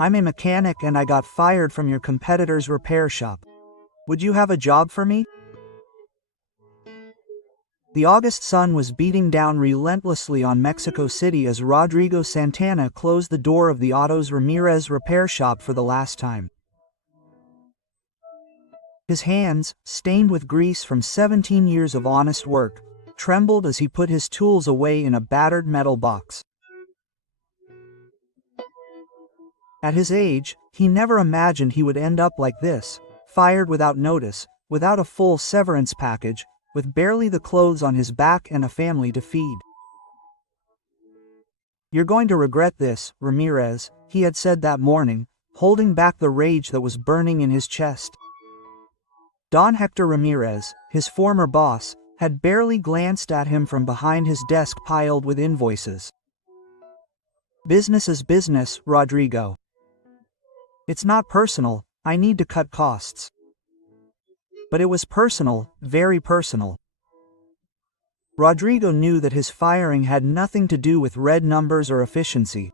I'm a mechanic and I got fired from your competitor's repair shop. Would you have a job for me? The August sun was beating down relentlessly on Mexico City as Rodrigo Santana closed the door of the Autos Ramirez repair shop for the last time. His hands, stained with grease from 17 years of honest work, trembled as he put his tools away in a battered metal box. At his age, he never imagined he would end up like this, fired without notice, without a full severance package, with barely the clothes on his back and a family to feed. "You're going to regret this, Ramirez," he had said that morning, holding back the rage that was burning in his chest. Don Hector Ramirez, his former boss, had barely glanced at him from behind his desk piled with invoices. "Business is business, Rodrigo. It's not personal, I need to cut costs." But it was personal, very personal. Rodrigo knew that his firing had nothing to do with red numbers or efficiency.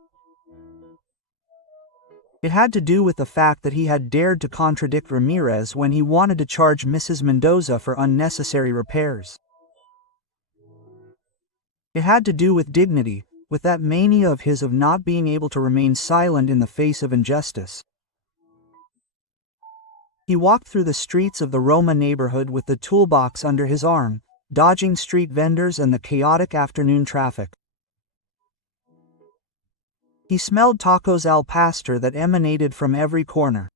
It had to do with the fact that he had dared to contradict Ramirez when he wanted to charge Mrs. Mendoza for unnecessary repairs. It had to do with dignity, with that mania of his of not being able to remain silent in the face of injustice. He walked through the streets of the Roma neighborhood with the toolbox under his arm, dodging street vendors and the chaotic afternoon traffic. He smelled tacos al pastor that emanated from every corner.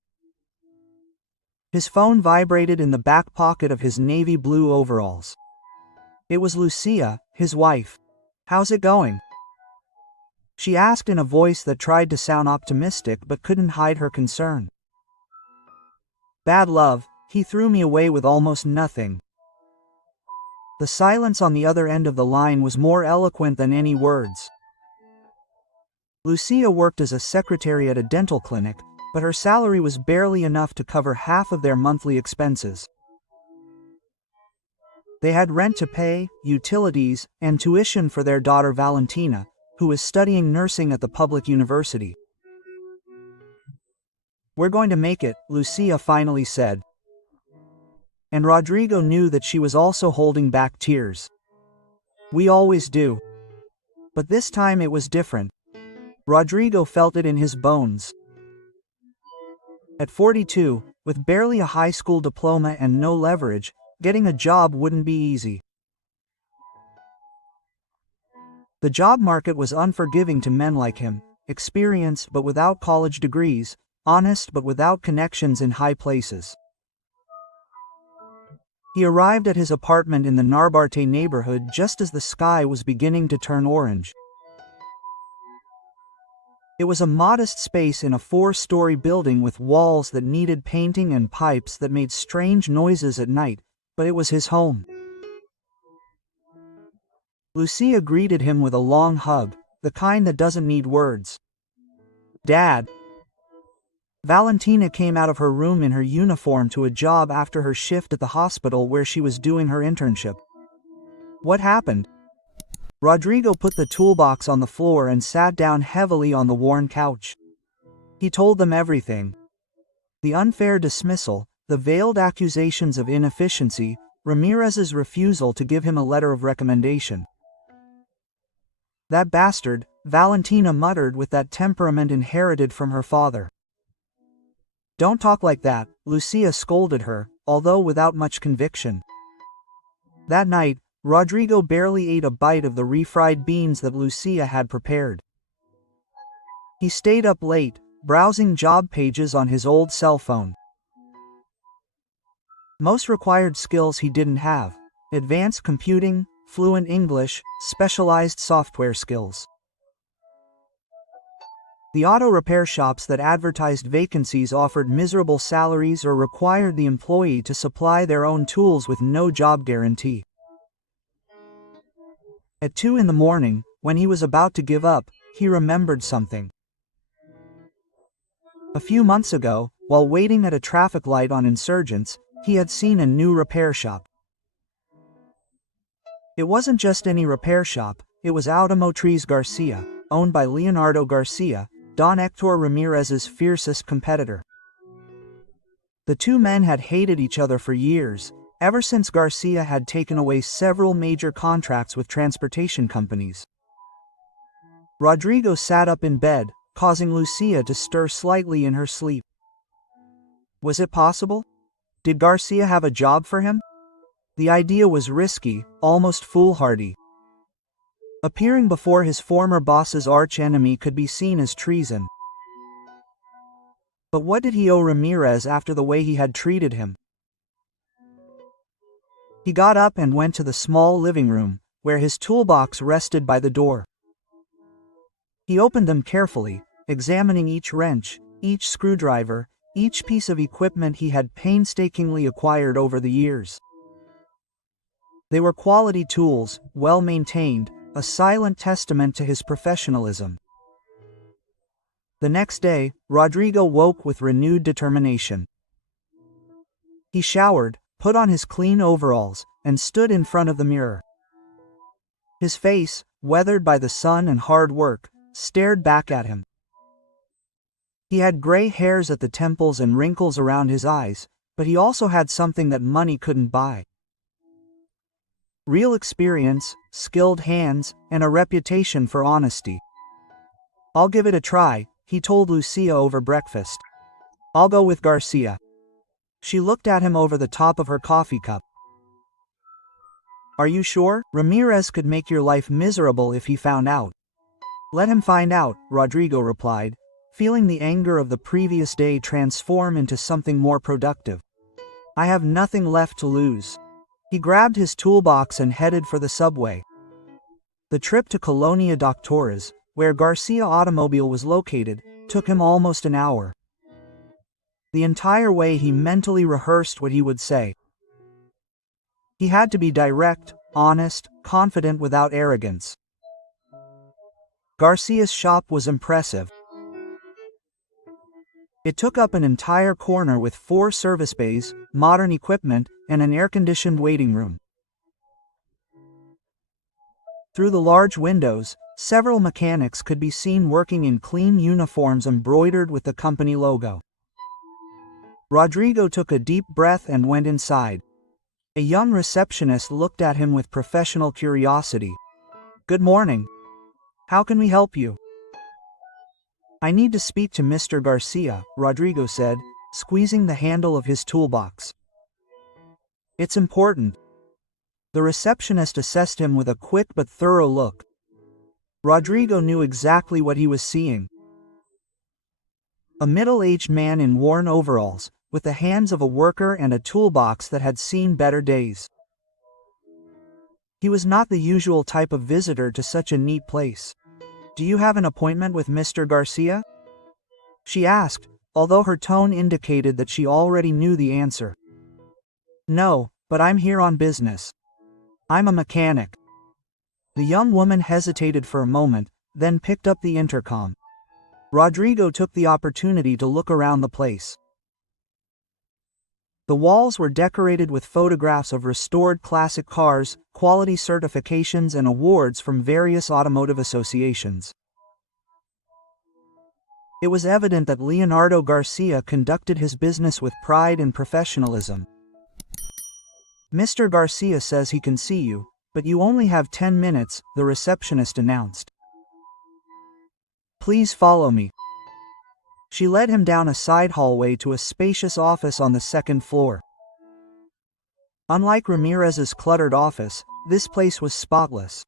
His phone vibrated in the back pocket of his navy blue overalls. It was Lucia, his wife. "How's it going?" she asked in a voice that tried to sound optimistic but couldn't hide her concern. "Bad love, he threw me away with almost nothing." The silence on the other end of the line was more eloquent than any words. Lucia worked as a secretary at a dental clinic, but her salary was barely enough to cover half of their monthly expenses. They had rent to pay, utilities, and tuition for their daughter Valentina, who was studying nursing at the public university. "We're going to make it," Lucia finally said. And Rodrigo knew that she was also holding back tears. "We always do." But this time it was different. Rodrigo felt it in his bones. At 42, with barely a high school diploma and no leverage, getting a job wouldn't be easy. The job market was unforgiving to men like him, experienced but without college degrees, honest but without connections in high places. He arrived at his apartment in the Narvarte neighborhood just as the sky was beginning to turn orange. It was a modest space in a 4-story building with walls that needed painting and pipes that made strange noises at night, but it was his home. Lucia greeted him with a long hug, the kind that doesn't need words. "Dad." Valentina came out of her room in her uniform to a job after her shift at the hospital where she was doing her internship. "What happened?" Rodrigo put the toolbox on the floor and sat down heavily on the worn couch. He told them everything. The unfair dismissal, the veiled accusations of inefficiency, Ramirez's refusal to give him a letter of recommendation. "That bastard," Valentina muttered with that temperament inherited from her father. "Don't talk like that," Lucia scolded her, although without much conviction. That night, Rodrigo barely ate a bite of the refried beans that Lucia had prepared. He stayed up late, browsing job pages on his old cell phone. Most required skills he didn't have: advanced computing, fluent English, specialized software skills. The auto repair shops that advertised vacancies offered miserable salaries or required the employee to supply their own tools with no job guarantee. At 2 in the morning, when he was about to give up, he remembered something. A few months ago, while waiting at a traffic light on Insurgents, he had seen a new repair shop. It wasn't just any repair shop, it was Automotriz Garcia, owned by Leonardo Garcia, Don Hector Ramirez's fiercest competitor. The two men had hated each other for years, ever since Garcia had taken away several major contracts with transportation companies. Rodrigo sat up in bed, causing Lucia to stir slightly in her sleep. Was it possible? Did Garcia have a job for him? The idea was risky, almost foolhardy. Appearing before his former boss's arch-enemy could be seen as treason. But what did he owe Ramirez after the way he had treated him? He got up and went to the small living room, where his toolbox rested by the door. He opened them carefully, examining each wrench, each screwdriver, each piece of equipment he had painstakingly acquired over the years. They were quality tools, well maintained, a silent testament to his professionalism. The next day, Rodrigo woke with renewed determination. He showered, put on his clean overalls, and stood in front of the mirror. His face, weathered by the sun and hard work, stared back at him. He had gray hairs at the temples and wrinkles around his eyes, but he also had something that money couldn't buy. Real experience, skilled hands, and a reputation for honesty. "I'll give it a try," he told Lucia over breakfast. "I'll go with Garcia." She looked at him over the top of her coffee cup. "Are you sure? Ramirez could make your life miserable if he found out." "Let him find out," Rodrigo replied, feeling the anger of the previous day transform into something more productive. "I have nothing left to lose." He grabbed his toolbox and headed for the subway. The trip to Colonia Doctores, where Garcia Automobile was located, took him almost an hour. The entire way he mentally rehearsed what he would say. He had to be direct, honest, confident without arrogance. Garcia's shop was impressive. It took up an entire corner with 4 service bays, modern equipment, and an air-conditioned waiting room. Through the large windows, several mechanics could be seen working in clean uniforms embroidered with the company logo. Rodrigo took a deep breath and went inside. A young receptionist looked at him with professional curiosity. "Good morning. How can we help you?" "I need to speak to Mr. Garcia," Rodrigo said, squeezing the handle of his toolbox. "It's important." The receptionist assessed him with a quick but thorough look. Rodrigo knew exactly what he was seeing. A middle-aged man in worn overalls, with the hands of a worker and a toolbox that had seen better days. He was not the usual type of visitor to such a neat place. "Do you have an appointment with Mr. Garcia?" she asked, although her tone indicated that she already knew the answer. "No, but I'm here on business. I'm a mechanic." The young woman hesitated for a moment, then picked up the intercom. Rodrigo took the opportunity to look around the place. The walls were decorated with photographs of restored classic cars, quality certifications, and awards from various automotive associations. It was evident that Leonardo Garcia conducted his business with pride and professionalism. "Mr. Garcia says he can see you, but you only have 10 minutes, the receptionist announced. "Please follow me." She led him down a side hallway to a spacious office on the second floor. Unlike Ramirez's cluttered office, this place was spotless.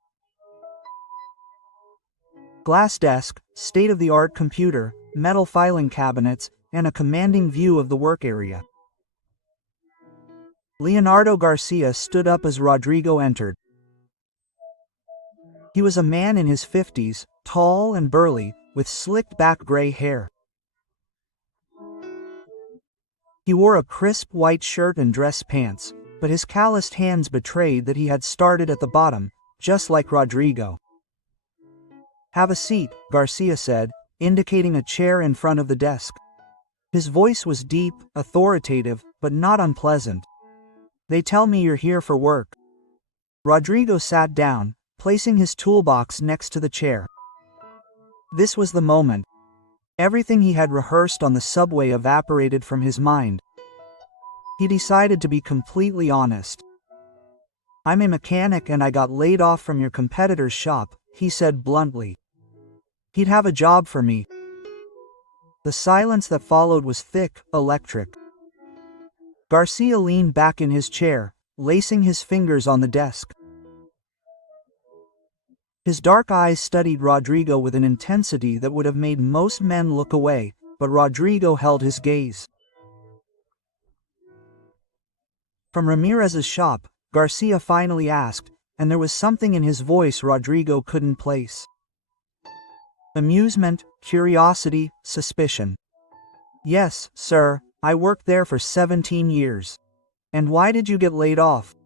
Glass desk, state-of-the-art computer, metal filing cabinets, and a commanding view of the work area. Leonardo Garcia stood up as Rodrigo entered. He was a man in his 50s, tall and burly, with slicked-back gray hair. He wore a crisp white shirt and dress pants, but his calloused hands betrayed that he had started at the bottom, just like Rodrigo. "Have a seat," Garcia said, indicating a chair in front of the desk. His voice was deep, authoritative, but not unpleasant. "They tell me you're here for work." Rodrigo sat down, placing his toolbox next to the chair. This was the moment. Everything he had rehearsed on the subway evaporated from his mind. He decided to be completely honest. "I'm a mechanic and I got laid off from your competitor's shop," he said bluntly. "He'd have a job for me." The silence that followed was thick, electric. Garcia leaned back in his chair, lacing his fingers on the desk. His dark eyes studied Rodrigo with an intensity that would have made most men look away, but Rodrigo held his gaze. "From Ramirez's shop?" Garcia finally asked, and there was something in his voice Rodrigo couldn't place. Amusement, curiosity, suspicion. "Yes, sir, I worked there for 17 years. And why did you get laid off?"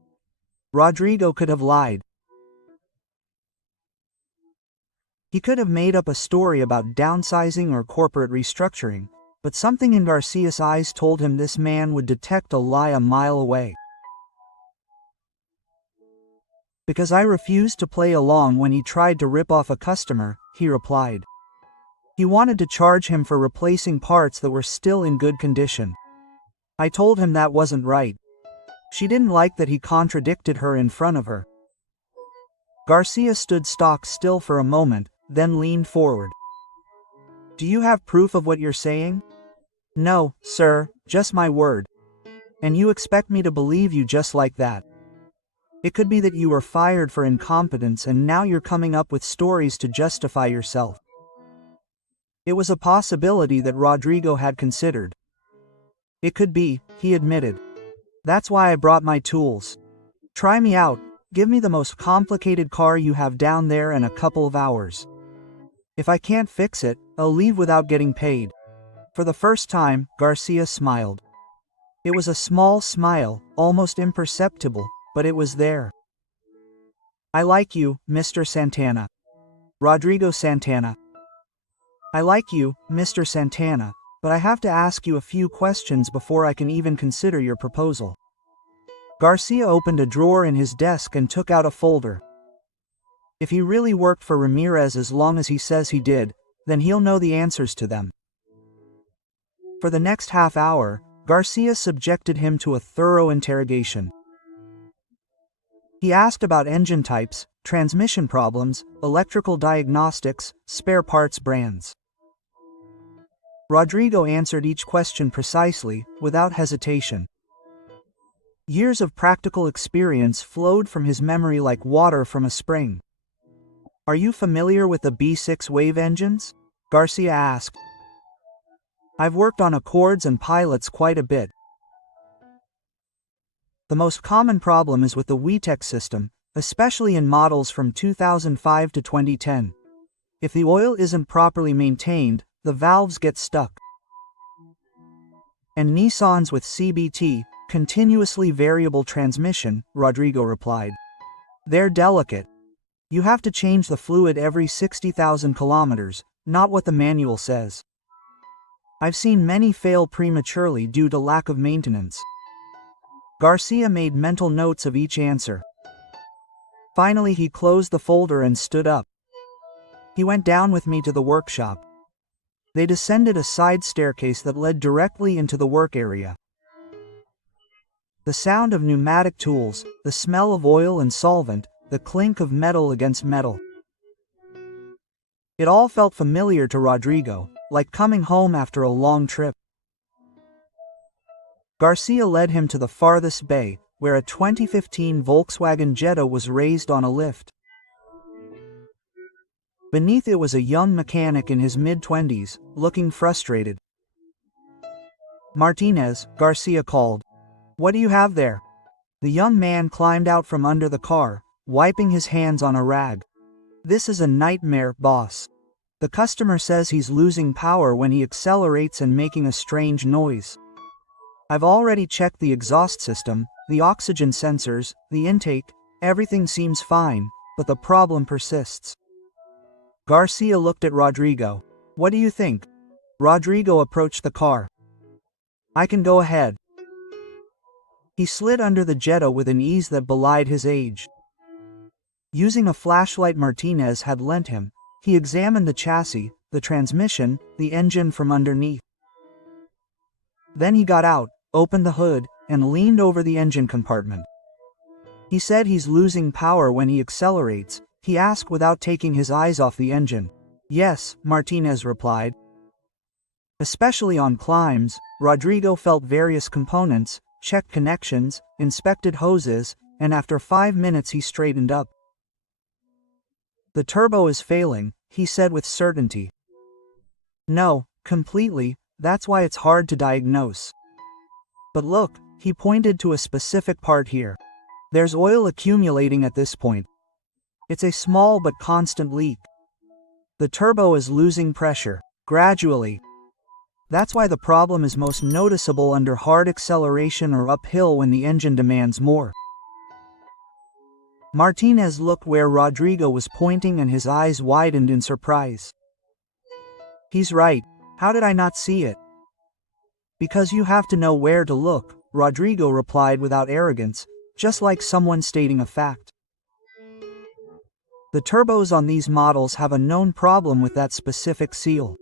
Rodrigo could have lied. He could have made up a story about downsizing or corporate restructuring, but something in Garcia's eyes told him this man would detect a lie a mile away. "Because I refused to play along when he tried to rip off a customer," he replied. "He wanted to charge him for replacing parts that were still in good condition. I told him that wasn't right. She didn't like that he contradicted her in front of her." Garcia stood stock still for a moment, then leaned forward. "Do you have proof of what you're saying?" "No, sir, just my word. And you expect me to believe you just like that? It could be that you were fired for incompetence and now you're coming up with stories to justify yourself." It was a possibility that Rodrigo had considered. "It could be," he admitted. "That's why I brought my tools. Try me out, give me the most complicated car you have down there in a couple of hours. If I can't fix it, I'll leave without getting paid." For the first time, Garcia smiled. It was a small smile, almost imperceptible, but it was there. "I like you, Mr. Santana." Rodrigo Santana. "I like you, Mr. Santana, but I have to ask you a few questions before I can even consider your proposal." Garcia opened a drawer in his desk and took out a folder. "If he really worked for Ramirez as long as he says he did, then he'll know the answers to them." For the next half hour, Garcia subjected him to a thorough interrogation. He asked about engine types, transmission problems, electrical diagnostics, spare parts brands. Rodrigo answered each question precisely, without hesitation. Years of practical experience flowed from his memory like water from a spring. "Are you familiar with the B6 wave engines?" Garcia asked. "I've worked on Accords and pilots quite a bit. The most common problem is with the WETEC system, especially in models from 2005 to 2010. If the oil isn't properly maintained, the valves get stuck. And Nissans with CVT, continuously variable transmission," Rodrigo replied. "They're delicate. You have to change the fluid every 60,000 kilometers, not what the manual says. I've seen many fail prematurely due to lack of maintenance." Garcia made mental notes of each answer. Finally he closed the folder and stood up. "He went down with me to the workshop." They descended a side staircase that led directly into the work area. The sound of pneumatic tools, the smell of oil and solvent, the clink of metal against metal. It all felt familiar to Rodrigo, like coming home after a long trip. Garcia led him to the farthest bay, where a 2015 Volkswagen Jetta was raised on a lift. Beneath it was a young mechanic in his mid-20s, looking frustrated. "Martinez," Garcia called. "What do you have there?" The young man climbed out from under the car, wiping his hands on a rag. "This is a nightmare, boss. The customer says he's losing power when he accelerates and making a strange noise. I've already checked the exhaust system, the oxygen sensors, the intake, everything seems fine, but the problem persists." Garcia looked at Rodrigo. "What do you think?" Rodrigo approached the car. "I can go ahead." He slid under the Jetta with an ease that belied his age. Using a flashlight Martinez had lent him, he examined the chassis, the transmission, the engine from underneath. Then he got out, opened the hood, and leaned over the engine compartment. He said he's losing power when he accelerates, he asked without taking his eyes off the engine. Yes, Martinez replied. Especially on climbs, Rodrigo felt various components, checked connections, inspected hoses, and after 5 minutes he straightened up. The turbo is failing, he said with certainty. No, completely, that's why it's hard to diagnose. But look, he pointed to a specific part here. There's oil accumulating at this point. It's a small but constant leak. The turbo is losing pressure, gradually. That's why the problem is most noticeable under hard acceleration or uphill when the engine demands more. Martinez looked where Rodrigo was pointing and his eyes widened in surprise. He's right. How did I not see it? Because you have to know where to look, Rodrigo replied without arrogance, just like someone stating a fact. The turbos on these models have a known problem with that specific seal.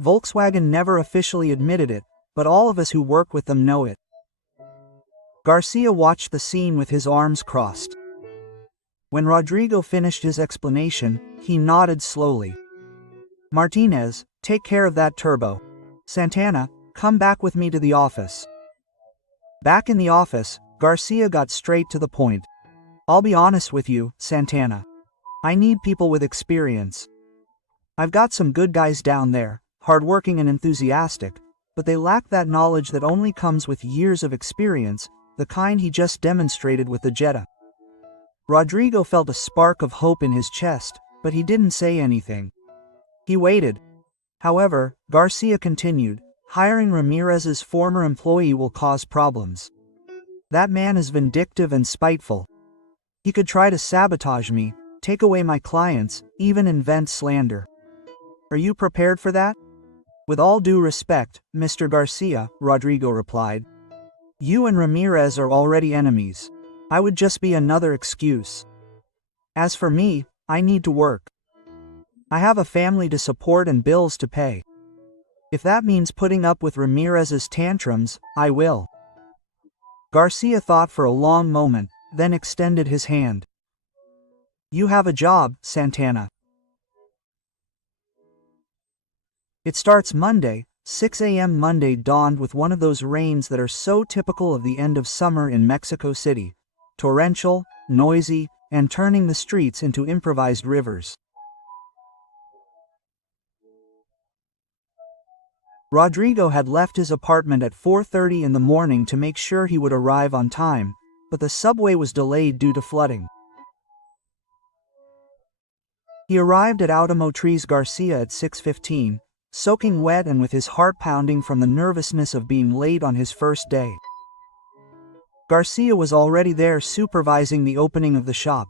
Volkswagen never officially admitted it, but all of us who work with them know it. Garcia watched the scene with his arms crossed. When Rodrigo finished his explanation, he nodded slowly. Martinez, take care of that turbo. Santana, come back with me to the office. Back in the office, Garcia got straight to the point. I'll be honest with you, Santana. I need people with experience. I've got some good guys down there, hardworking and enthusiastic, but they lack that knowledge that only comes with years of experience, the kind he just demonstrated with the Jetta. Rodrigo felt a spark of hope in his chest, but he didn't say anything. He waited. However, Garcia continued, hiring Ramirez's former employee will cause problems. That man is vindictive and spiteful. He could try to sabotage me, take away my clients, even invent slander. Are you prepared for that? With all due respect, Mr. Garcia, Rodrigo replied. You and Ramirez are already enemies. I would just be another excuse. As for me, I need to work. I have a family to support and bills to pay. If that means putting up with Ramirez's tantrums, I will. Garcia thought for a long moment, then extended his hand. You have a job, Santana. It starts Monday. 6 a.m. Monday dawned with one of those rains that are so typical of the end of summer in Mexico City. Torrential, noisy, and turning the streets into improvised rivers. Rodrigo had left his apartment at 4:30 in the morning to make sure he would arrive on time, but the subway was delayed due to flooding. He arrived at Automotriz Garcia at 6:15, soaking wet and with his heart pounding from the nervousness of being late on his first day. Garcia was already there supervising the opening of the shop.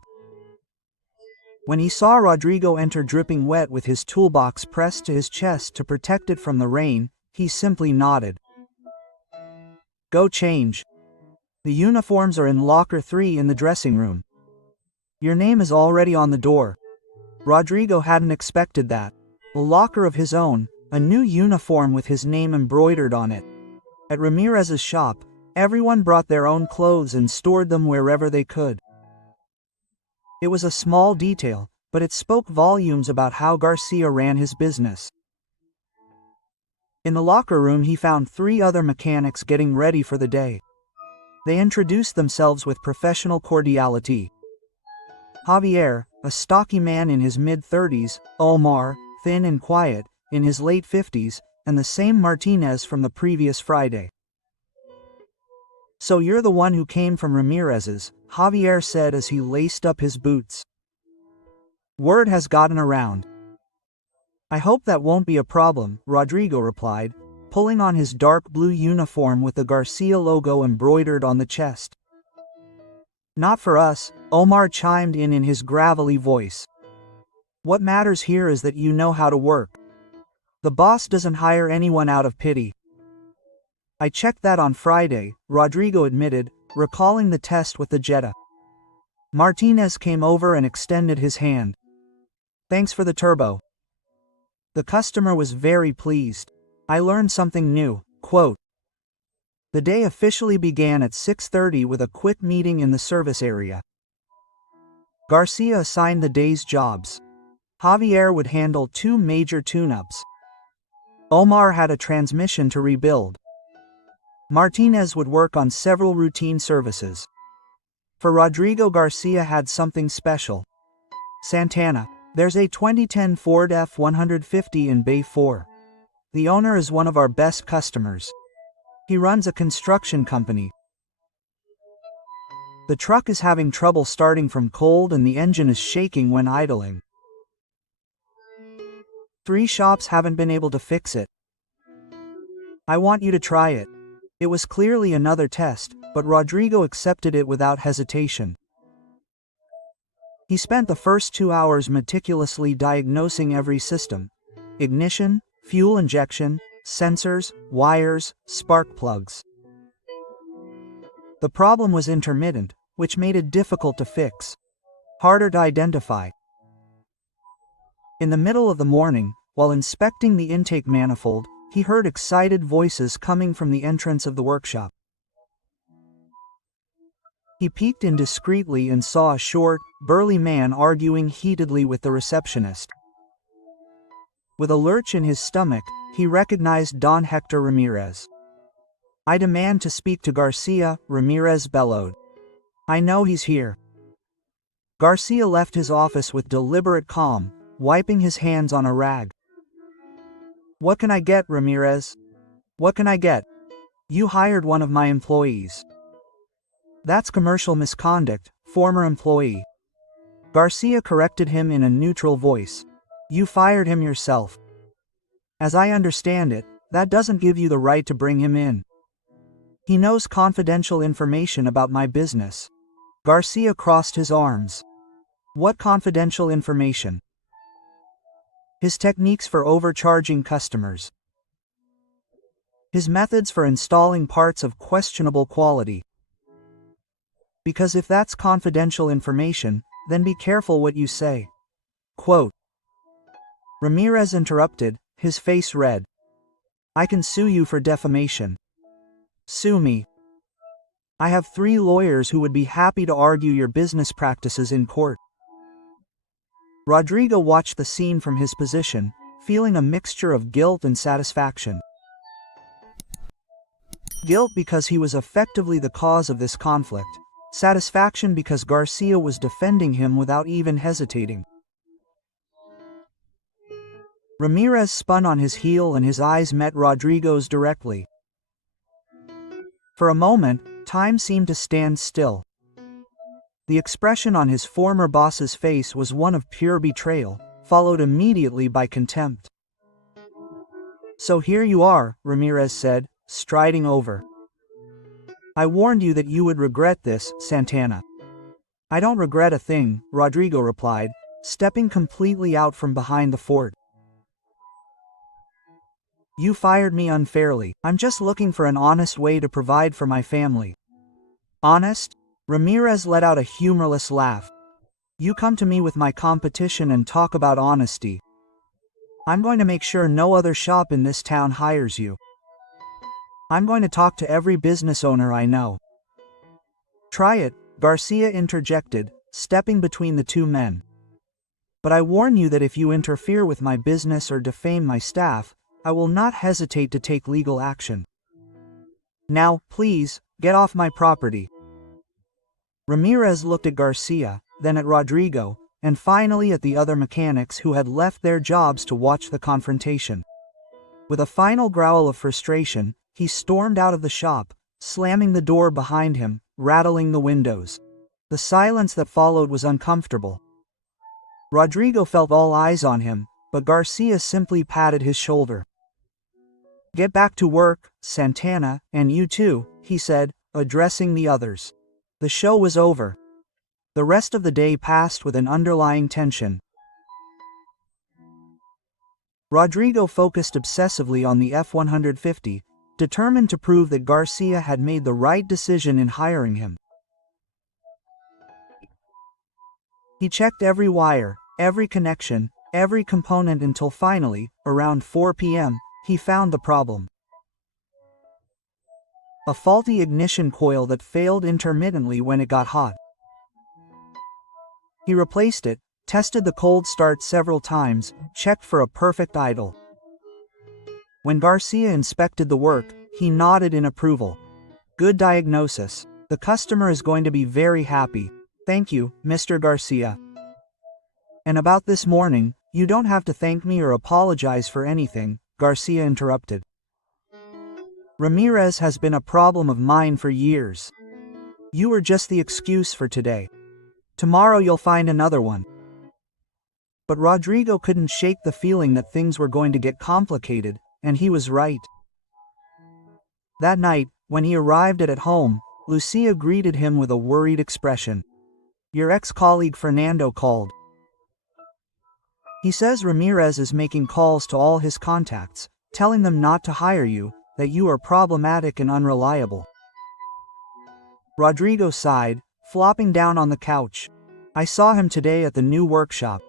When he saw Rodrigo enter dripping wet with his toolbox pressed to his chest to protect it from the rain, he simply nodded. Go change. The uniforms are in locker 3 in the dressing room. Your name is already on the door. Rodrigo hadn't expected that. A locker of his own, a new uniform with his name embroidered on it. At Ramirez's shop, everyone brought their own clothes and stored them wherever they could. It was a small detail, but it spoke volumes about how Garcia ran his business. In the locker room he found 3 other mechanics getting ready for the day. They introduced themselves with professional cordiality. Javier, a stocky man in his mid-30s, Omar, thin and quiet, in his late 50s, and the same Martinez from the previous Friday. So you're the one who came from Ramirez's, Javier said as he laced up his boots. Word has gotten around. I hope that won't be a problem, Rodrigo replied, pulling on his dark blue uniform with the Garcia logo embroidered on the chest. Not for us, Omar chimed in his gravelly voice. What matters here is that you know how to work. The boss doesn't hire anyone out of pity. I checked that on Friday, Rodrigo admitted, recalling the test with the Jetta. Martinez came over and extended his hand. Thanks for the turbo. The customer was very pleased. I learned something new. Quote, the day officially began at 6:30 with a quick meeting in the service area. Garcia assigned the day's jobs. Javier would handle 2 major tune-ups. Omar had a transmission to rebuild. Martinez would work on several routine services. For Rodrigo, Garcia had something special. Santana, there's a 2010 Ford F-150 in Bay 4. The owner is one of our best customers. He runs a construction company. The truck is having trouble starting from cold and the engine is shaking when idling. 3 shops haven't been able to fix it. I want you to try it. It was clearly another test, but Rodrigo accepted it without hesitation. He spent the first 2 hours meticulously diagnosing every system: ignition, fuel injection, sensors, wires, spark plugs. The problem was intermittent, which made it difficult to fix, harder to identify. In the middle of the morning, while inspecting the intake manifold, he heard excited voices coming from the entrance of the workshop. He peeked in discreetly and saw a short, burly man arguing heatedly with the receptionist. With a lurch in his stomach, he recognized Don Hector Ramirez. I demand to speak to Garcia, Ramirez bellowed. I know he's here. Garcia left his office with deliberate calm, wiping his hands on a rag. What can I get, Ramirez? What can I get? You hired one of my employees. That's commercial misconduct, former employee. Garcia corrected him in a neutral voice. You fired him yourself. As I understand it, that doesn't give you the right to bring him in. He knows confidential information about my business. Garcia crossed his arms. What confidential information? His techniques for overcharging customers. His methods for installing parts of questionable quality. Because if that's confidential information, then be careful what you say. Quote. Ramirez interrupted, his face red. I can sue you for defamation. Sue me. I have 3 lawyers who would be happy to argue your business practices in court. Rodrigo watched the scene from his position, feeling a mixture of guilt and satisfaction. Guilt because he was effectively the cause of this conflict. Satisfaction because Garcia was defending him without even hesitating. Ramirez spun on his heel and his eyes met Rodrigo's directly. For a moment, time seemed to stand still. The expression on his former boss's face was one of pure betrayal, followed immediately by contempt. So here you are, Ramirez said, striding over. I warned you that you would regret this, Santana. I don't regret a thing, Rodrigo replied, stepping completely out from behind the fort. You fired me unfairly. I'm just looking for an honest way to provide for my family. Honest? Ramirez let out a humorless laugh. You come to me with my competition and talk about honesty. I'm going to make sure no other shop in this town hires you. I'm going to talk to every business owner I know. Try it, Garcia interjected, stepping between the 2 men. But I warn you that if you interfere with my business or defame my staff, I will not hesitate to take legal action. Now, please, get off my property. Ramirez looked at Garcia, then at Rodrigo, and finally at the other mechanics who had left their jobs to watch the confrontation. With a final growl of frustration, he stormed out of the shop, slamming the door behind him, rattling the windows. The silence that followed was uncomfortable. Rodrigo felt all eyes on him, but Garcia simply patted his shoulder. Get back to work, Santana, and you too, he said, addressing the others. The show was over. The rest of the day passed with an underlying tension. Rodrigo focused obsessively on the F-150, determined to prove that Garcia had made the right decision in hiring him. He checked every wire, every connection, every component until finally, around 4 p.m., he found the problem. A faulty ignition coil that failed intermittently when it got hot. He replaced it, tested the cold start several times, checked for a perfect idle. When Garcia inspected the work, he nodded in approval. Good diagnosis. The customer is going to be very happy. Thank you, Mr. Garcia. And about this morning, you don't have to thank me or apologize for anything, Garcia interrupted. Ramirez has been a problem of mine for years. You were just the excuse for today. Tomorrow you'll find another one. But Rodrigo couldn't shake the feeling that things were going to get complicated, and he was right. That night, when he arrived at home, Lucia greeted him with a worried expression. Your ex-colleague Fernando called. He says Ramirez is making calls to all his contacts, telling them not to hire you, that you are problematic and unreliable. Rodrigo sighed, flopping down on the couch. I saw him today at the new workshop.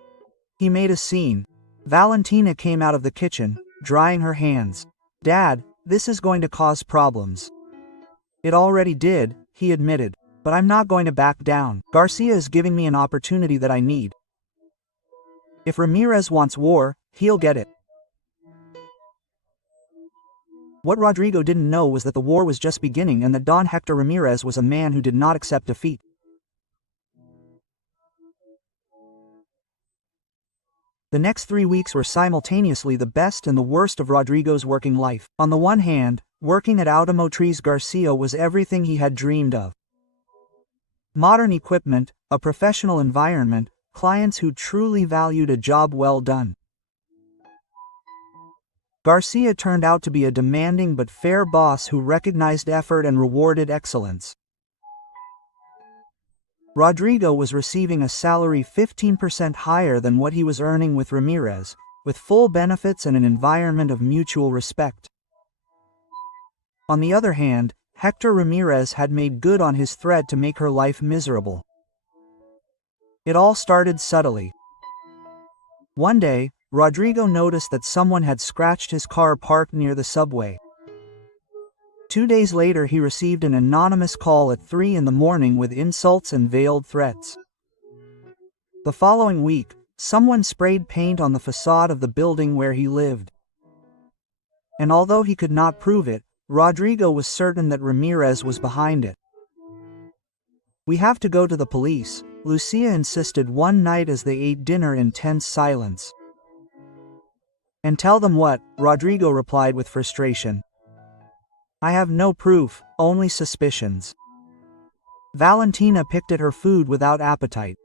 He made a scene. Valentina came out of the kitchen, drying her hands. Dad, this is going to cause problems. It already did, he admitted. But I'm not going to back down. Garcia is giving me an opportunity that I need. If Ramirez wants war, he'll get it. What Rodrigo didn't know was that the war was just beginning and that Don Hector Ramirez was a man who did not accept defeat. The next 3 weeks were simultaneously the best and the worst of Rodrigo's working life. On the one hand, working at Automotriz Garcia was everything he had dreamed of. Modern equipment, a professional environment, clients who truly valued a job well done. Garcia turned out to be a demanding but fair boss who recognized effort and rewarded excellence. Rodrigo was receiving a salary 15% higher than what he was earning with Ramirez, with full benefits and an environment of mutual respect. On the other hand, Hector Ramirez had made good on his threat to make her life miserable. It all started subtly. One day, Rodrigo noticed that someone had scratched his car parked near the subway. 2 days later he received an anonymous call at 3 in the morning with insults and veiled threats. The following week, someone sprayed paint on the facade of the building where he lived. And although he could not prove it, Rodrigo was certain that Ramirez was behind it. We have to go to the police, Lucia insisted one night as they ate dinner in tense silence. And tell them what? Rodrigo replied with frustration. I have no proof, only suspicions. Valentina picked at her food without appetite.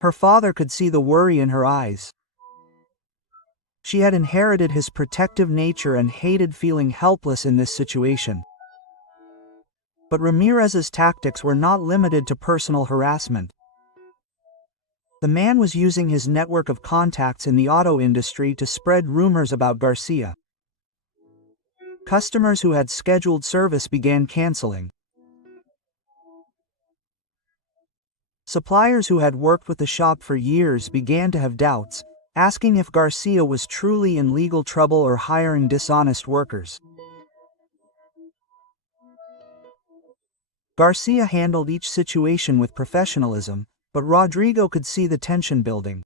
Her father could see the worry in her eyes. She had inherited his protective nature and hated feeling helpless in this situation. But Ramirez's tactics were not limited to personal harassment. The man was using his network of contacts in the auto industry to spread rumors about Garcia. Customers who had scheduled service began canceling. Suppliers who had worked with the shop for years began to have doubts, asking if Garcia was truly in legal trouble or hiring dishonest workers. Garcia handled each situation with professionalism, but Rodrigo could see the tension building.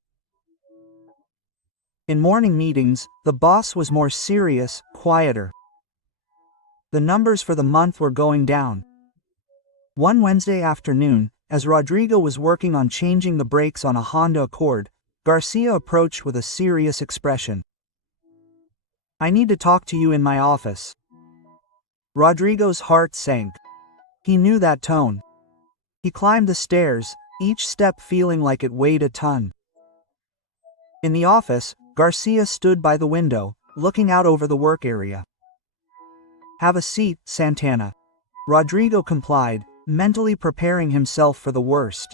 In morning meetings, the boss was more serious, quieter. The numbers for the month were going down. One Wednesday afternoon, as Rodrigo was working on changing the brakes on a Honda Accord, Garcia approached with a serious expression. I need to talk to you in my office. Rodrigo's heart sank. He knew that tone. He climbed the stairs, each step feeling like it weighed a ton. In the office, Garcia stood by the window, looking out over the work area. Have a seat, Santana. Rodrigo complied, mentally preparing himself for the worst.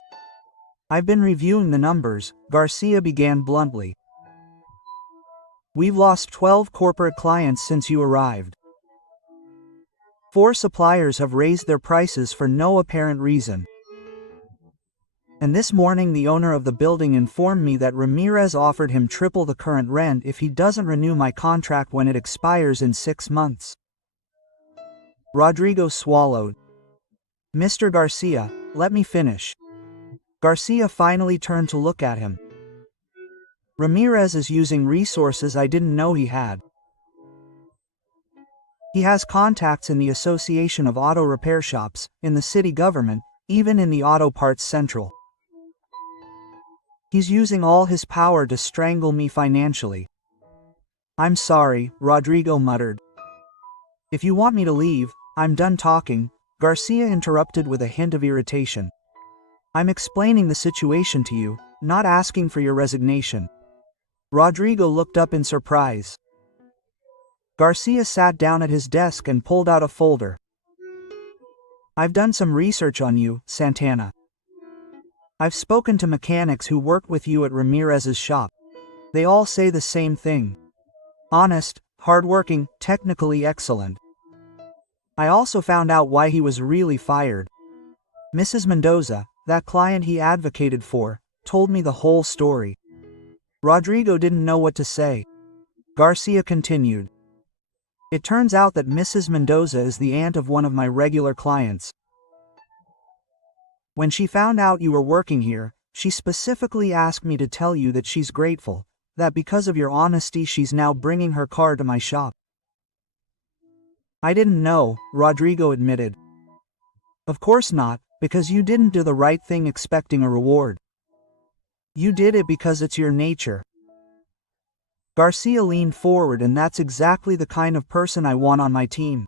I've been reviewing the numbers, Garcia began bluntly. We've lost 12 corporate clients since you arrived. 4 suppliers have raised their prices for no apparent reason. And this morning the owner of the building informed me that Ramirez offered him triple the current rent if he doesn't renew my contract when it expires in 6 months. Rodrigo swallowed. Mr. Garcia, let me finish. Garcia finally turned to look at him. Ramirez is using resources I didn't know he had. He has contacts in the Association of Auto Repair Shops, in the city government, even in the Auto Parts Central. He's using all his power to strangle me financially. I'm sorry, Rodrigo muttered. If you want me to leave, I'm done talking, Garcia interrupted with a hint of irritation. I'm explaining the situation to you, not asking for your resignation. Rodrigo looked up in surprise. Garcia sat down at his desk and pulled out a folder. I've done some research on you, Santana. I've spoken to mechanics who work with you at Ramirez's shop. They all say the same thing. Honest, hardworking, technically excellent. I also found out why he was really fired. Mrs. Mendoza, that client he advocated for, told me the whole story. Rodrigo didn't know what to say. Garcia continued. It turns out that Mrs. Mendoza is the aunt of one of my regular clients. When she found out you were working here, she specifically asked me to tell you that she's grateful, that because of your honesty she's now bringing her car to my shop. I didn't know, Rodrigo admitted. Of course not, because you didn't do the right thing expecting a reward. You did it because it's your nature. Garcia leaned forward, and that's exactly the kind of person I want on my team.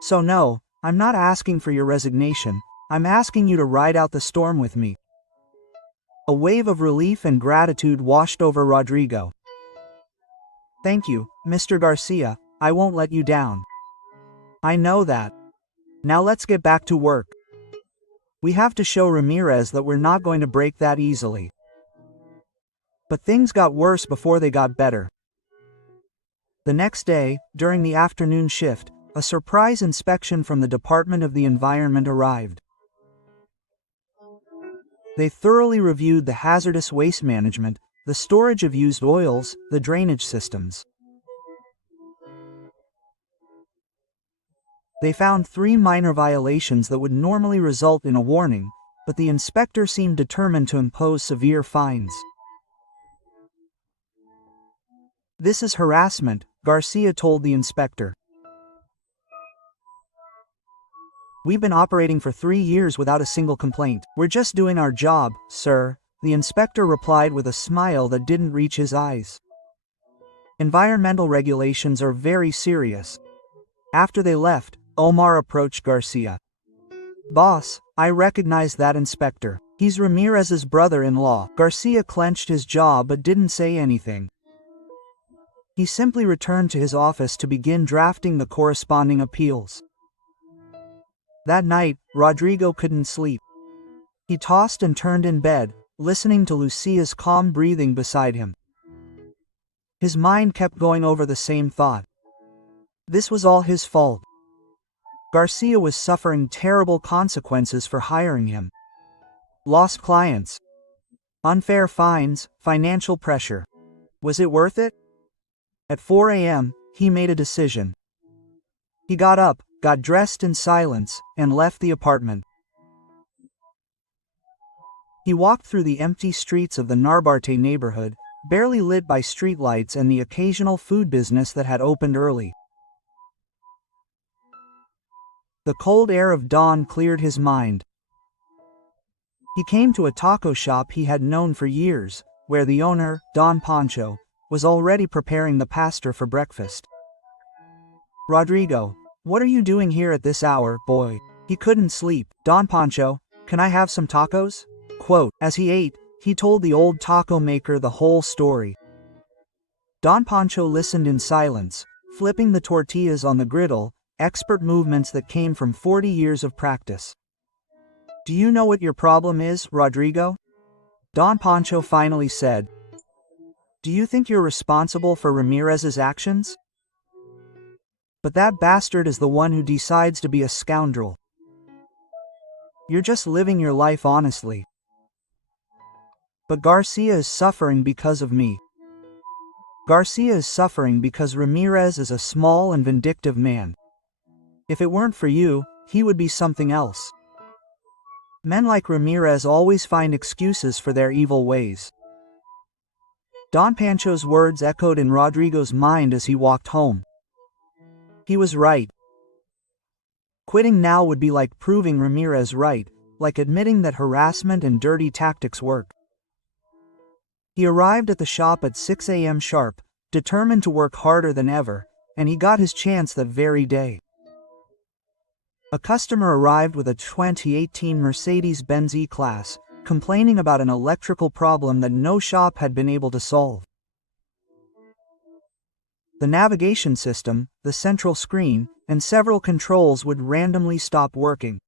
So no, I'm not asking for your resignation, I'm asking you to ride out the storm with me. A wave of relief and gratitude washed over Rodrigo. Thank you, Mr. Garcia, I won't let you down. I know that. Now let's get back to work. We have to show Ramirez that we're not going to break that easily. But things got worse before they got better. The next day, during the afternoon shift, a surprise inspection from the Department of the Environment arrived. They thoroughly reviewed the hazardous waste management, the storage of used oils, the drainage systems. They found 3 minor violations that would normally result in a warning, but the inspector seemed determined to impose severe fines. This is harassment, Garcia told the inspector. We've been operating for 3 years without a single complaint. We're just doing our job, sir, the inspector replied with a smile that didn't reach his eyes. Environmental regulations are very serious. After they left, Omar approached Garcia. Boss, I recognize that inspector. He's Ramirez's brother-in-law. Garcia clenched his jaw but didn't say anything. He simply returned to his office to begin drafting the corresponding appeals. That night, Rodrigo couldn't sleep. He tossed and turned in bed, listening to Lucia's calm breathing beside him. His mind kept going over the same thought. This was all his fault. Garcia was suffering terrible consequences for hiring him. Lost clients. Unfair fines, financial pressure. Was it worth it? At 4 a.m., he made a decision. He got up, got dressed in silence, and left the apartment. He walked through the empty streets of the Narvarte neighborhood, barely lit by streetlights and the occasional food business that had opened early. The cold air of dawn cleared his mind. He came to a taco shop he had known for years, where the owner, Don Pancho, was already preparing the pastor for breakfast. Rodrigo, what are you doing here at this hour, boy? He couldn't sleep. Don Pancho, can I have some tacos? Quote, as he ate, he told the old taco maker the whole story. Don Pancho listened in silence, flipping the tortillas on the griddle, expert movements that came from 40 years of practice. Do you know what your problem is, Rodrigo? Don Pancho finally said. Do you think you're responsible for Ramirez's actions? But that bastard is the one who decides to be a scoundrel. You're just living your life honestly. But Garcia is suffering because of me. Garcia is suffering because Ramirez is a small and vindictive man. If it weren't for you, he would be something else. Men like Ramirez always find excuses for their evil ways. Don Pancho's words echoed in Rodrigo's mind as he walked home. He was right. Quitting now would be like proving Ramirez right, like admitting that harassment and dirty tactics work. He arrived at the shop at 6 a.m. sharp, determined to work harder than ever, and he got his chance that very day. A customer arrived with a 2018 Mercedes-Benz E-Class, complaining about an electrical problem that no shop had been able to solve. The navigation system, the central screen, and several controls would randomly stop working.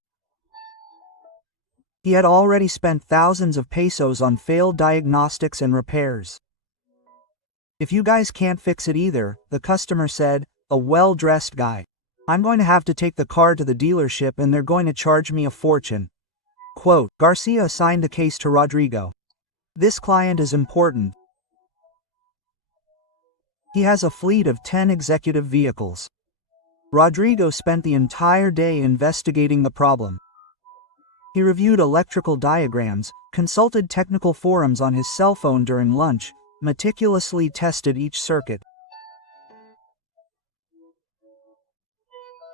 He had already spent thousands of pesos on failed diagnostics and repairs. If you guys can't fix it either, the customer said, a well-dressed guy, I'm going to have to take the car to the dealership and they're going to charge me a fortune. Quote, Garcia assigned the case to Rodrigo. This client is important. He has a fleet of 10 executive vehicles. Rodrigo spent the entire day investigating the problem. He reviewed electrical diagrams, consulted technical forums on his cell phone during lunch, meticulously tested each circuit.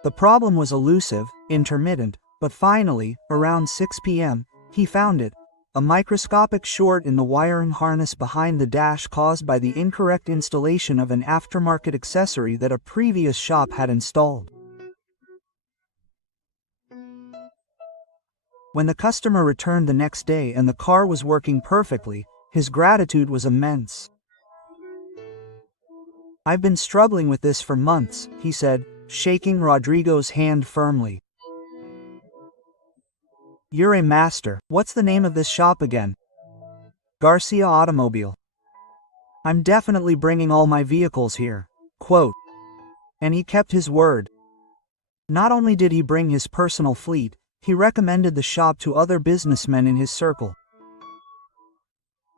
The problem was elusive, intermittent, but finally, around 6 p.m., he found it. A microscopic short in the wiring harness behind the dash caused by the incorrect installation of an aftermarket accessory that a previous shop had installed. When the customer returned the next day and the car was working perfectly, his gratitude was immense. I've been struggling with this for months, he said, shaking Rodrigo's hand firmly. You're a master. What's the name of this shop again? Garcia Automobile. I'm definitely bringing all my vehicles here. Quote. And he kept his word. Not only did he bring his personal fleet, he recommended the shop to other businessmen in his circle.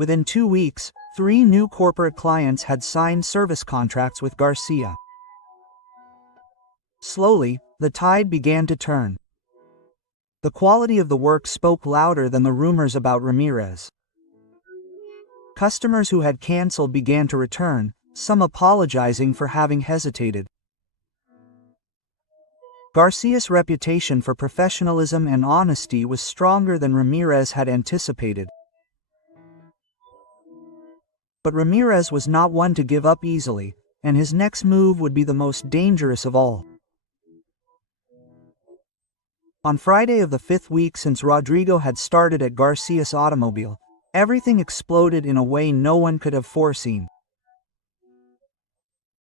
Within 2 weeks, 3 new corporate clients had signed service contracts with Garcia. Slowly, the tide began to turn. The quality of the work spoke louder than the rumors about Ramirez. Customers who had canceled began to return, some apologizing for having hesitated. Garcia's reputation for professionalism and honesty was stronger than Ramirez had anticipated. But Ramirez was not one to give up easily, and his next move would be the most dangerous of all. On Friday of the 5th week since Rodrigo had started at Garcia's Automobile, everything exploded in a way no one could have foreseen.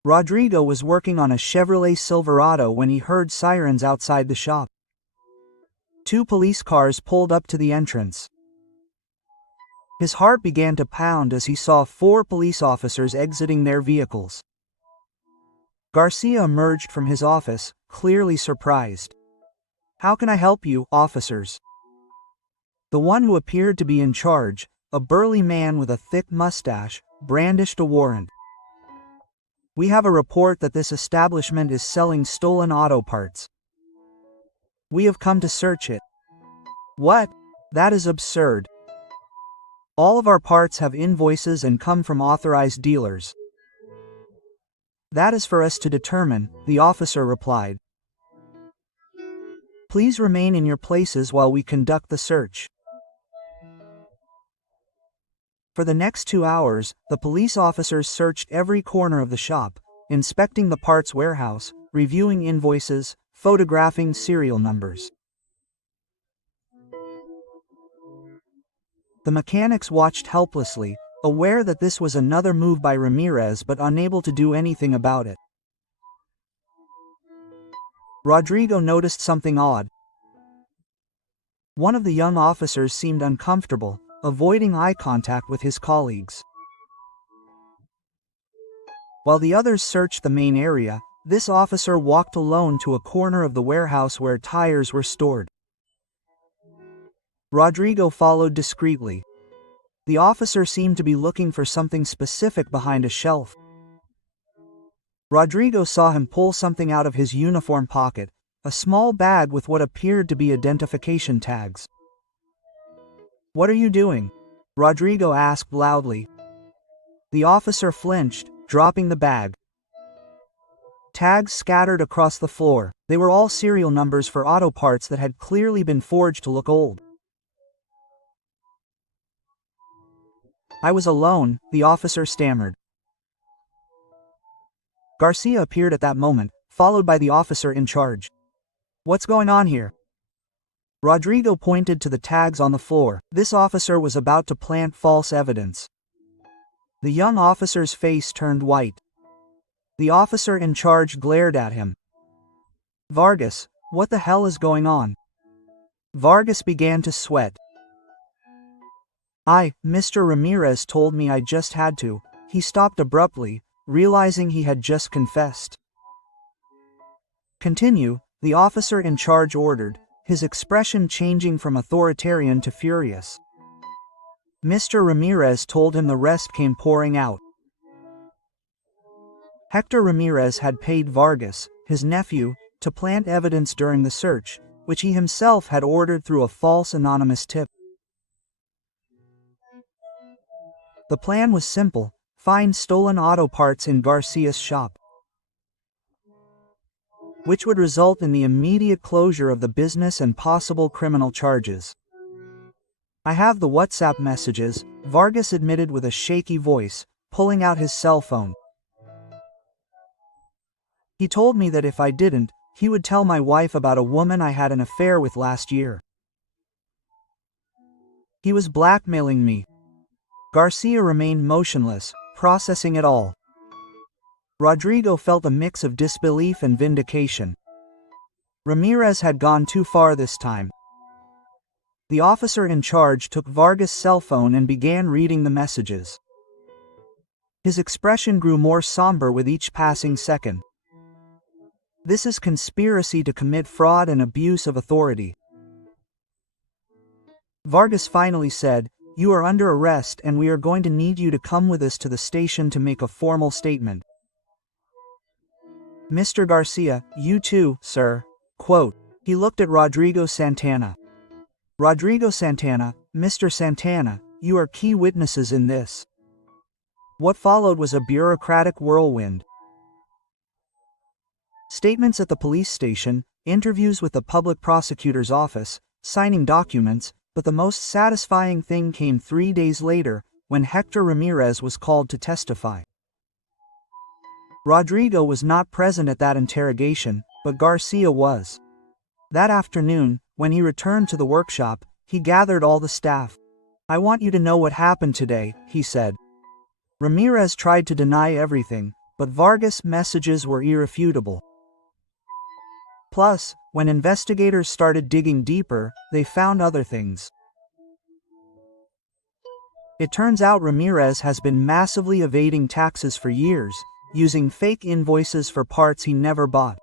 Rodrigo was working on a Chevrolet Silverado when he heard sirens outside the shop. 2 police cars pulled up to the entrance. His heart began to pound as he saw 4 police officers exiting their vehicles. Garcia emerged from his office, clearly surprised. How can I help you, officers? The one who appeared to be in charge, a burly man with a thick mustache, brandished a warrant. We have a report that this establishment is selling stolen auto parts. We have come to search it. What? That is absurd. All of our parts have invoices and come from authorized dealers. That is for us to determine, the officer replied. Please remain in your places while we conduct the search. For the next 2 hours, the police officers searched every corner of the shop, inspecting the parts warehouse, reviewing invoices, photographing serial numbers. The mechanics watched helplessly, aware that this was another move by Ramirez but unable to do anything about it. Rodrigo noticed something odd. One of the young officers seemed uncomfortable, avoiding eye contact with his colleagues. While the others searched the main area, this officer walked alone to a corner of the warehouse where tires were stored. Rodrigo followed discreetly. The officer seemed to be looking for something specific behind a shelf. Rodrigo saw him pull something out of his uniform pocket, a small bag with what appeared to be identification tags. "What are you doing?" Rodrigo asked loudly. The officer flinched, dropping the bag. Tags scattered across the floor. They were all serial numbers for auto parts that had clearly been forged to look old. "I was alone," the officer stammered. Garcia appeared at that moment, followed by the officer in charge. "What's going on here?" Rodrigo pointed to the tags on the floor. This officer was about to plant false evidence. The young officer's face turned white. The officer in charge glared at him. "Vargas, what the hell is going on?" Vargas began to sweat. Mr. Ramirez told me I just had to." He stopped abruptly, realizing he had just confessed. "Continue," the officer in charge ordered, his expression changing from authoritarian to furious. Mr. Ramirez told him the rest came pouring out. Hector Ramirez had paid Vargas, his nephew, to plant evidence during the search, which he himself had ordered through a false anonymous tip. The plan was simple: find stolen auto parts in Garcia's shop, which would result in the immediate closure of the business and possible criminal charges. "I have the WhatsApp messages," Vargas admitted with a shaky voice, pulling out his cell phone. "He told me that if I didn't, he would tell my wife about a woman I had an affair with last year. He was blackmailing me." Garcia remained motionless, processing it all. Rodrigo felt a mix of disbelief and vindication. Ramirez had gone too far this time. The officer in charge took Vargas' cell phone and began reading the messages. His expression grew more somber with each passing second. "This is conspiracy to commit fraud and abuse of authority." Vargas finally said, "You are under arrest and we are going to need you to come with us to the station to make a formal statement." "Mr. Garcia, you too, sir." Quote. He looked at Rodrigo Santana. "Rodrigo Santana, Mr. Santana, you are key witnesses in this." What followed was a bureaucratic whirlwind. Statements at the police station, interviews with the public prosecutor's office, signing documents, but the most satisfying thing came 3 days later, when Hector Ramirez was called to testify. Rodrigo was not present at that interrogation, but Garcia was. That afternoon, when he returned to the workshop, he gathered all the staff. "I want you to know what happened today," he said. Ramirez tried to deny everything, but Vargas' messages were irrefutable. Plus, when investigators started digging deeper, they found other things. It turns out Ramirez has been massively evading taxes for years, using fake invoices for parts he never bought.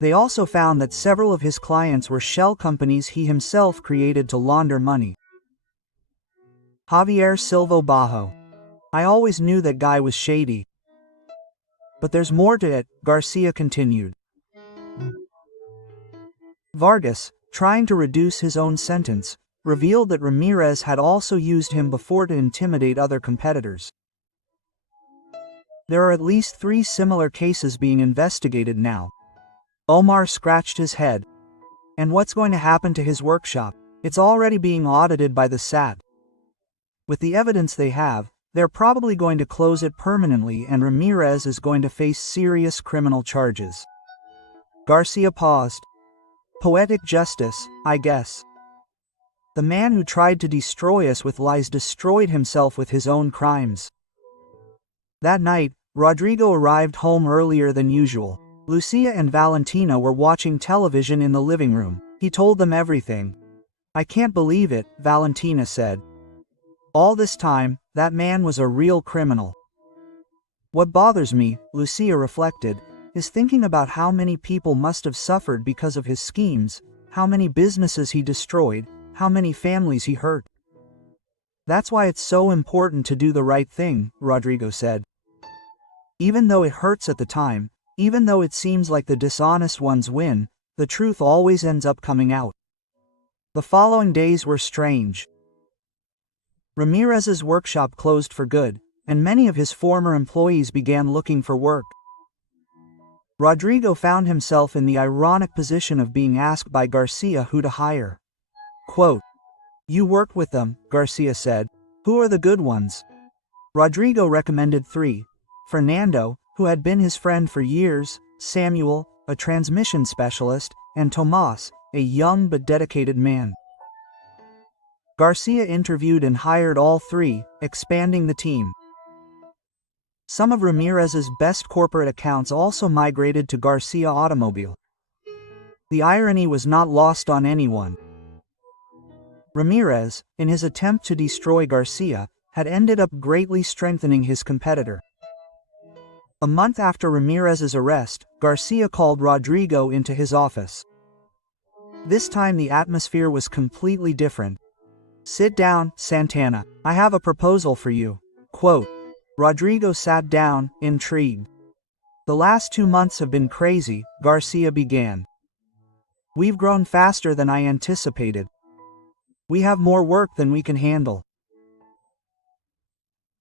They also found that several of his clients were shell companies he himself created to launder money. Javier Silva Bajo. "I always knew that guy was shady. But there's more to it," Garcia continued. Vargas, trying to reduce his own sentence, revealed that Ramirez had also used him before to intimidate other competitors. There are at least 3 similar cases being investigated now. Omar scratched his head. "And what's going to happen to his workshop?" "It's already being audited by the SAT. With the evidence they have, they're probably going to close it permanently and Ramirez is going to face serious criminal charges." Garcia paused. "Poetic justice, I guess. The man who tried to destroy us with lies destroyed himself with his own crimes." That night, Rodrigo arrived home earlier than usual. Lucia and Valentina were watching television in the living room. He told them everything. "I can't believe it," Valentina said. "All this time, that man was a real criminal." "What bothers me," Lucia reflected, "is thinking about how many people must have suffered because of his schemes, how many businesses he destroyed, how many families he hurt. That's why it's so important to do the right thing, Rodrigo said. Even though it hurts at the time, even though it seems like the dishonest ones win, the truth always ends up coming out. The following days were strange. Ramirez's workshop closed for good, and many of his former employees began looking for work. Rodrigo found himself in the ironic position of being asked by Garcia who to hire. Quote, "You worked with them," Garcia said. "Who are the good ones?" Rodrigo recommended three: Fernando, who had been his friend for years, Samuel, a transmission specialist, and Tomas, a young but dedicated man. Garcia interviewed and hired all three, expanding the team. Some of Ramirez's best corporate accounts also migrated to Garcia Automobile. The irony was not lost on anyone. Ramirez, in his attempt to destroy Garcia, had ended up greatly strengthening his competitor. A month after Ramirez's arrest, Garcia called Rodrigo into his office. This time the atmosphere was completely different. "Sit down, Santana. I have a proposal for you." Quote. Rodrigo sat down, intrigued. "The last 2 months have been crazy," Garcia began. "We've grown faster than I anticipated. We have more work than we can handle.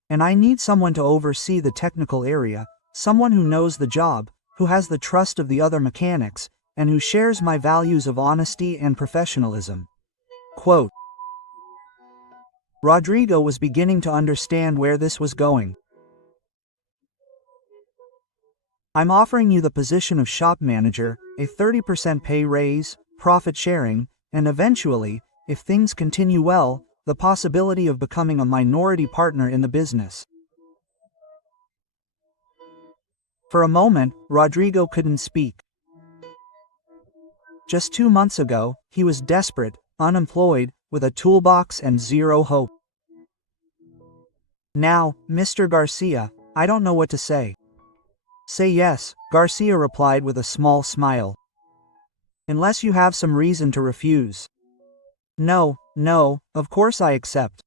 And I need someone to oversee the technical area, someone who knows the job, who has the trust of the other mechanics, and who shares my values of honesty and professionalism." Quote. Rodrigo was beginning to understand where this was going. "I'm offering you the position of shop manager, a 30% pay raise, profit sharing, and eventually, if things continue well, the possibility of becoming a minority partner in the business." For a moment, Rodrigo couldn't speak. Just 2 months ago, he was desperate, unemployed, with a toolbox and zero hope. "Now, Mr. Garcia, I don't know what to say." "Say yes," Garcia replied with a small smile. "Unless you have some reason to refuse." No, of course I accept.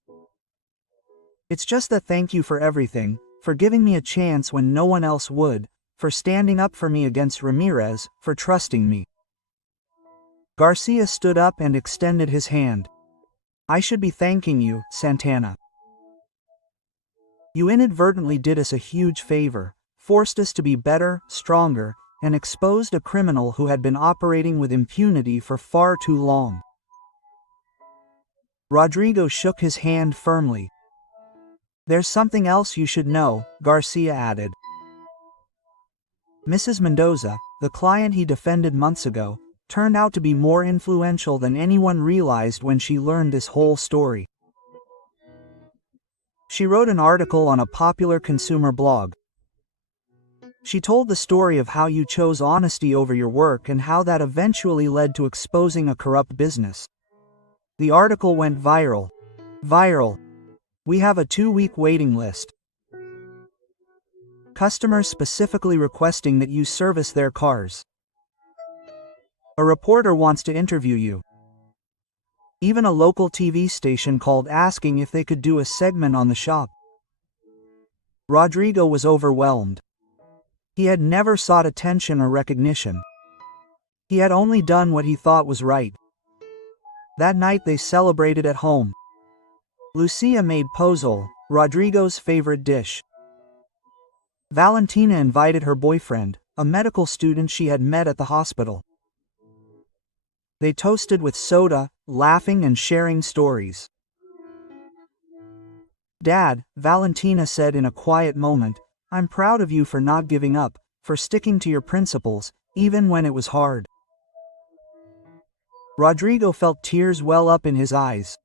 It's just that thank you for everything, for giving me a chance when no one else would, for standing up for me against Ramirez, for trusting me." Garcia stood up and extended his hand. "I should be thanking you, Santana. You inadvertently did us a huge favor, forced us to be better, stronger, and exposed a criminal who had been operating with impunity for far too long." Rodrigo shook his hand firmly. "There's something else you should know," Garcia added. Mrs. Mendoza, the client he defended months ago, turned out to be more influential than anyone realized when she learned this whole story. She wrote an article on a popular consumer blog. She told the story of how you chose honesty over your work and how that eventually led to exposing a corrupt business. The article went viral. Viral. We have a 2-week waiting list. Customers specifically requesting that you service their cars. A reporter wants to interview you. Even a local TV station called asking if they could do a segment on the shop. Rodrigo was overwhelmed. He had never sought attention or recognition. He had only done what he thought was right. That night they celebrated at home. Lucia made pozole, Rodrigo's favorite dish. Valentina invited her boyfriend, a medical student she had met at the hospital. They toasted with soda, laughing and sharing stories. "Dad," Valentina said in a quiet moment, "I'm proud of you for not giving up, for sticking to your principles, even when it was hard." Rodrigo felt tears well up in his eyes.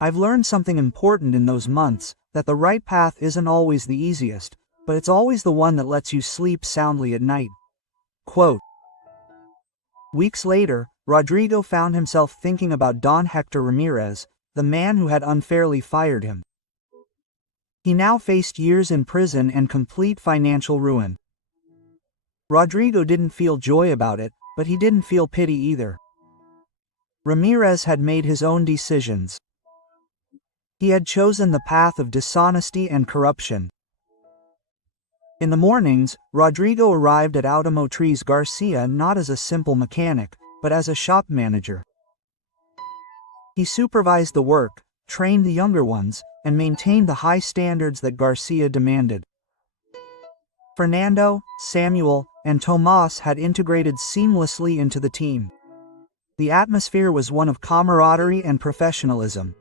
"I've learned something important in those months, that the right path isn't always the easiest, but it's always the one that lets you sleep soundly at night." Quote. Weeks later, Rodrigo found himself thinking about Don Hector Ramirez, the man who had unfairly fired him. He now faced years in prison and complete financial ruin. Rodrigo didn't feel joy about it, But he didn't feel pity either. Ramirez had made his own decisions. He had chosen the path of dishonesty and corruption. In the mornings, Rodrigo arrived at Automotriz Garcia not as a simple mechanic, but as a shop manager. He supervised the work, trained the younger ones, and maintained the high standards that Garcia demanded. Fernando, Samuel, and Tomas had integrated seamlessly into the team. The atmosphere was one of camaraderie and professionalism.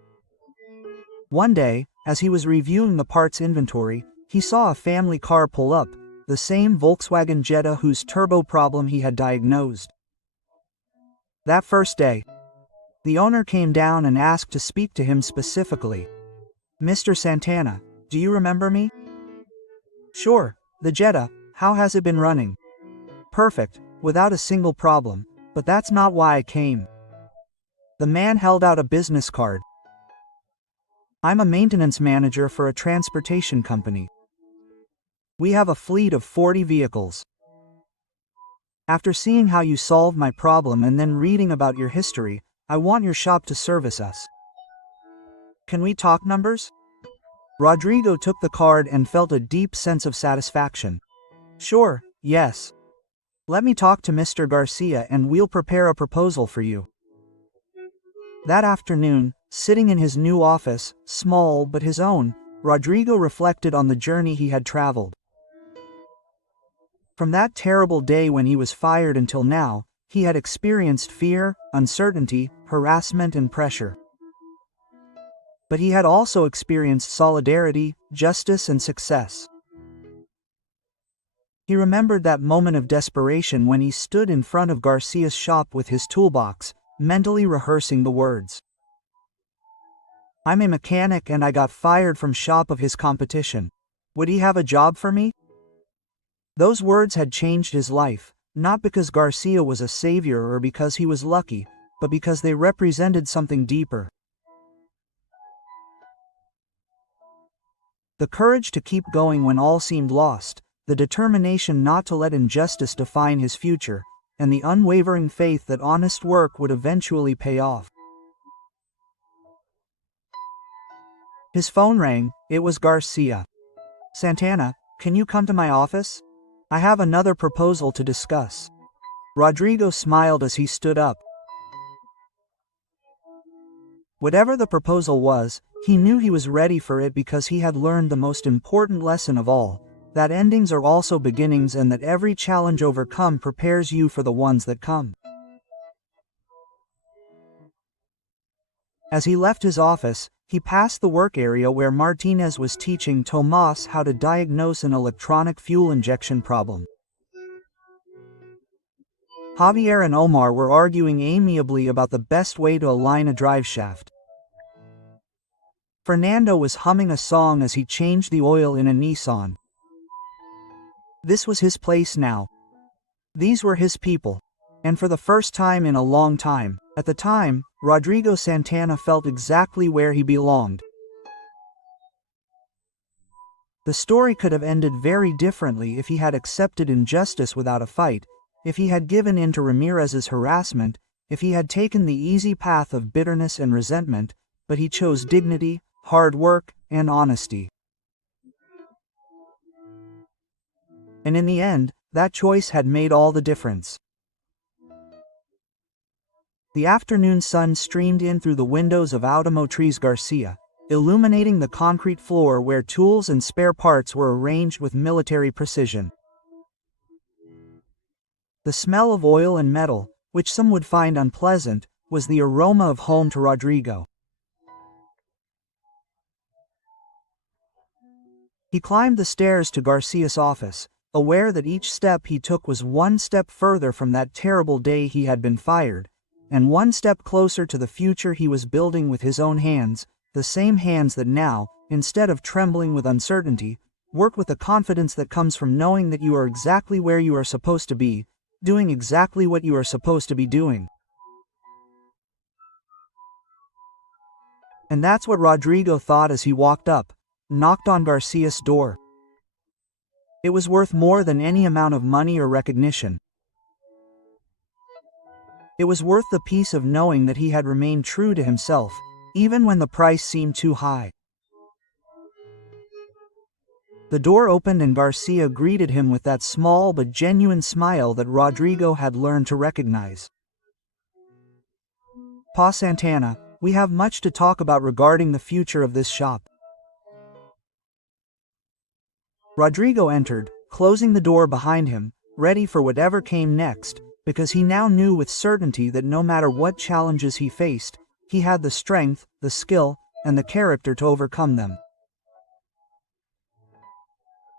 One day, as he was reviewing the parts inventory, he saw a family car pull up, the same Volkswagen Jetta whose turbo problem he had diagnosed. That first day, the owner came down and asked to speak to him specifically. "Mr. Santana, do you remember me?" "Sure, the Jetta, how has it been running?" "Perfect, without a single problem, but that's not why I came." The man held out a business card. "I'm a maintenance manager for a transportation company. We have a fleet of 40 vehicles. After seeing how you solved my problem and then reading about your history, I want your shop to service us. Can we talk numbers?" Rodrigo took the card and felt a deep sense of satisfaction. "Sure, yes. Let me talk to Mr. Garcia and we'll prepare a proposal for you." That afternoon, sitting in his new office, small but his own, Rodrigo reflected on the journey he had traveled. From that terrible day when he was fired until now, he had experienced fear, uncertainty, harassment and pressure. But he had also experienced solidarity, justice and success. He remembered that moment of desperation when he stood in front of Garcia's shop with his toolbox, mentally rehearsing the words. "I'm a mechanic and I got fired from shop of his competition. Would he have a job for me?" Those words had changed his life, not because Garcia was a savior or because he was lucky, but because they represented something deeper. The courage to keep going when all seemed lost, the determination not to let injustice define his future, and the unwavering faith that honest work would eventually pay off. His phone rang. It was Garcia. "Santana, can you come to my office? I have another proposal to discuss." Rodrigo smiled as he stood up. Whatever the proposal was, he knew he was ready for it because he had learned the most important lesson of all, that endings are also beginnings and that every challenge overcome prepares you for the ones that come. As he left his office, he passed the work area where Martinez was teaching Tomas how to diagnose an electronic fuel injection problem. Javier and Omar were arguing amiably about the best way to align a driveshaft. Fernando was humming a song as he changed the oil in a Nissan. This was his place now. These were his people. And for the first time in a long time, at the time, Rodrigo Santana felt exactly where he belonged. The story could have ended very differently if he had accepted injustice without a fight, if he had given in to Ramirez's harassment, if he had taken the easy path of bitterness and resentment, but he chose dignity, hard work, and honesty. And in the end, that choice had made all the difference. The afternoon sun streamed in through the windows of Automotriz Garcia, illuminating the concrete floor where tools and spare parts were arranged with military precision. The smell of oil and metal, which some would find unpleasant, was the aroma of home to Rodrigo. He climbed the stairs to Garcia's office, aware that each step he took was one step further from that terrible day he had been fired, and one step closer to the future he was building with his own hands, the same hands that now, instead of trembling with uncertainty, work with the confidence that comes from knowing that you are exactly where you are supposed to be, doing exactly what you are supposed to be doing. And that's what Rodrigo thought as he walked up, knocked on Garcia's door. It was worth more than any amount of money or recognition. It was worth the peace of knowing that he had remained true to himself, even when the price seemed too high. The door opened and Garcia greeted him with that small but genuine smile that Rodrigo had learned to recognize. Pa Santana, we have much to talk about regarding the future of this shop. Rodrigo entered, closing the door behind him, ready for whatever came next, because he now knew with certainty that no matter what challenges he faced, he had the strength, the skill, and the character to overcome them.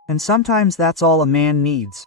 And sometimes that's all a man needs.